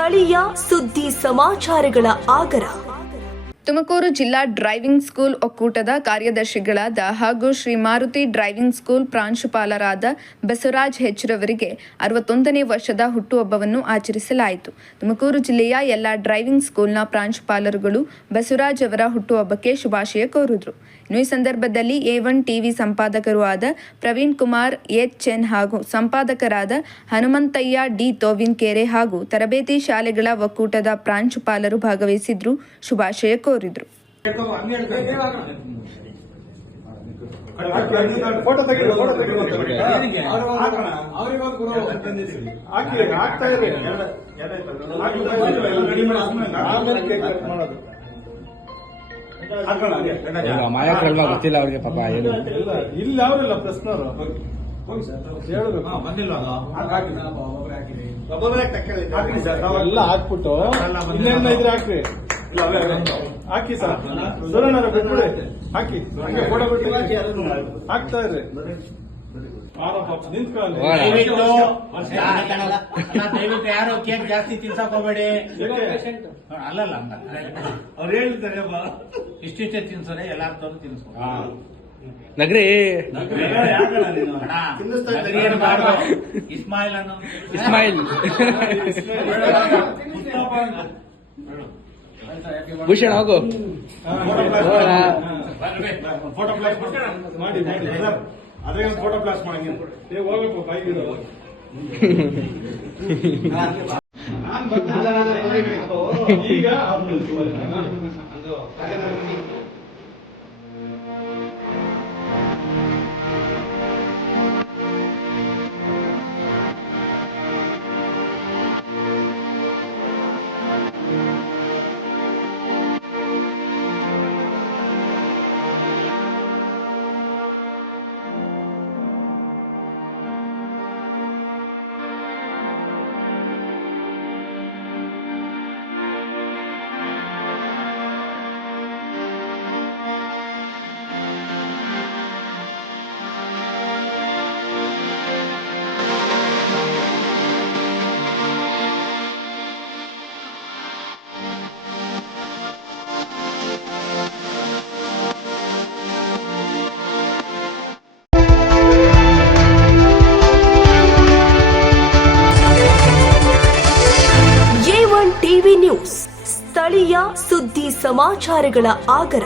ಸ್ಥಳೀಯ ಸುದ್ದಿ ಸಮಾಚಾರಗಳ ಆಗರ. ತುಮಕೂರು ಜಿಲ್ಲಾ ಡ್ರೈವಿಂಗ್ ಸ್ಕೂಲ್ ಒಕ್ಕೂಟದ ಕಾರ್ಯದರ್ಶಿಗಳಾದ ಹಾಗೂ ಶ್ರೀ ಮಾರುತಿ ಡ್ರೈವಿಂಗ್ ಸ್ಕೂಲ್ ಪ್ರಾಂಶುಪಾಲರಾದ ಬಸವರಾಜ್ ಹೆಚ್ರವರಿಗೆ 61ನೇ ವರ್ಷದ ಹುಟ್ಟುಹಬ್ಬವನ್ನು ಆಚರಿಸಲಾಯಿತು. ತುಮಕೂರು ಜಿಲ್ಲೆಯ ಎಲ್ಲ ಡ್ರೈವಿಂಗ್ ಸ್ಕೂಲ್ನ ಪ್ರಾಂಶುಪಾಲರುಗಳು ಬಸವರಾಜ್ ಅವರ ಹುಟ್ಟುಹಬ್ಬಕ್ಕೆ ಶುಭಾಶಯ ಕೋರಿದರು. ಇನ್ನು ಈ ಸಂದರ್ಭದಲ್ಲಿ A1 ಟಿವಿ ಸಂಪಾದಕರು ಆದ ಪ್ರವೀಣ್ ಕುಮಾರ್ ಎಚ್.ಎನ್ ಹಾಗೂ ಸಂಪಾದಕರಾದ ಹನುಮಂತಯ್ಯ ಡಿ ತೋವಿನಕೆರೆ ಹಾಗೂ ತರಬೇತಿ ಶಾಲೆಗಳ ಒಕ್ಕೂಟದ ಪ್ರಾಂಶುಪಾಲರು ಭಾಗವಹಿಸಿದ್ರು, ಶುಭಾಶಯ ಕೋರಿದ್ರು. ಮಾಯಾಕ್ರಮ ಗೊತ್ತಿಲ್ಲ ಅವ್ರಿಗೆ ಪಾಪ ಏನು ಇಲ್ಲ ಅವರಿಲ್ಲ ಪ್ರಶ್ನವರು ಎಲ್ಲ ಹಾಕ್ಬಿಟ್ಟು ಇನ್ನೇನ ಇದ್ರೆ ಹಾಕ್ರಿ ಹಾಕಿ ಸರ್ ಸುರಣ್ಣ ಬಿಟ್ಬಿಡಿ ಹಾಕಿ ಫೋಟೋ ಬಿಟ್ಟು ಹಾಕ್ತಾ ಇರ್ರಿ ದಯವಿಟ್ಟು ಯಾರು ಕೇಕ್ ಜಾಸ್ತಿ ತಿನ್ಸಕ್ ಹೋಗ್ಬೇಡಿ. ಅಲ್ಲಲ್ಲ ಅವ್ರು ಹೇಳ್ತಾರೆ ಇಷ್ಟಿಷ್ಟೇ ತಿನ್ಸೋರೆ ಎಲ್ಲಾರ್ದವ್ರು ತಿನ್ಸ್ಕೊ ನಗ್ರಿ ಇಸ್ಮಾಯಿಲ್ ಭೂಷಣ್ ಹೋಗು ಫೋಟೋ ಫ್ಲಾಶ್ ಮಾಡಿ ಅದೇ ಒಂದು ಫೋಟೋ ಫ್ಲಾಶ್ ಮಾಡಿ ಹೋಗಪ್ಪ ಬೈಕ್ ಈಗ A1 ಟಿವಿ ನ್ಯೂಸ್ ಸ್ಥಳೀಯ ಸುದ್ದಿ ಸಮಾಚಾರಗಳ ಆಗರ.